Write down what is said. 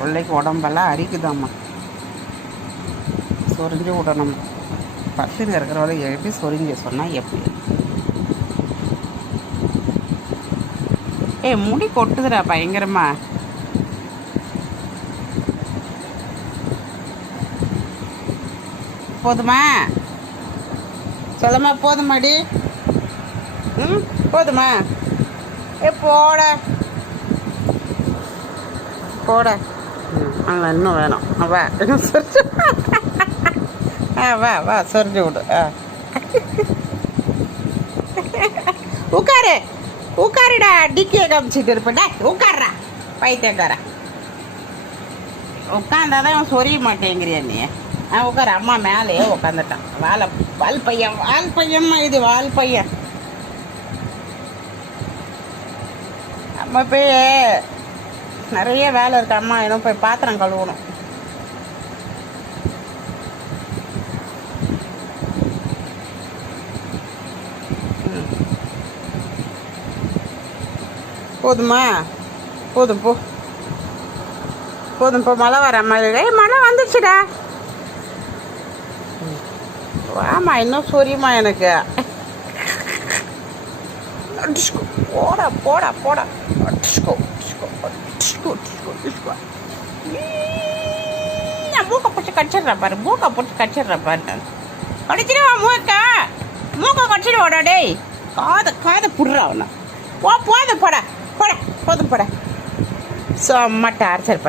பிள்ளைக்கு உடம்பெல்லாம் அரிக்குதாம்மா, சொரிஞ்சு விடணும். பசங்க இருக்கிறவரை எப்படி சொரிஞ்சு சொன்னால் எப்படி? முடி கொட்டுதுடா பயங்கரமா. போதுமா சொல்லம்மா, போதுமாடி? போதுமா? போட போட அங்கே இன்னும் வேணும். வா இன்னும் சொரிஞ்சு வா வா சொரிஞ்சு விடு. உட்காரு உட்காருடா, டிக்கியை காமிச்சிட்டு இருப்பேன்டா. உட்கார்றா பைத்தியக்காரா. உட்காந்தாதான் சொரிய மாட்டேங்கிறியா நீ? உட்காரு. அம்மா மேலேயே உட்காந்துட்டான். வால் பையன்மா, இது வால் பையன். அம்மா போய் நிறைய வேலை இருக்கு. அம்மா இன்னும் போய் பாத்திரம் கழுவணும். போதுமா? போதும் போ, போதும் போ. மழை வர மாதிரி. மழை வந்துடுச்சுடா. வாமா, இன்னும் சொரியுமா எனக்கு? போடா போடா போடா. மூக்கை பிடிச்சி கடிச்சிடுறேன் பாரு, மூக்கை பிடிச்சி கடிச்சிடுறேன் பாரு. நான் கடிச்சிடுவா மூக்கை கடிச்சிடுவாடா. டேய் காதை புடுறா அவனை. போதும் போடா போடா, போதும் போடா. செம்ம டார்ச்சர் பண்ணி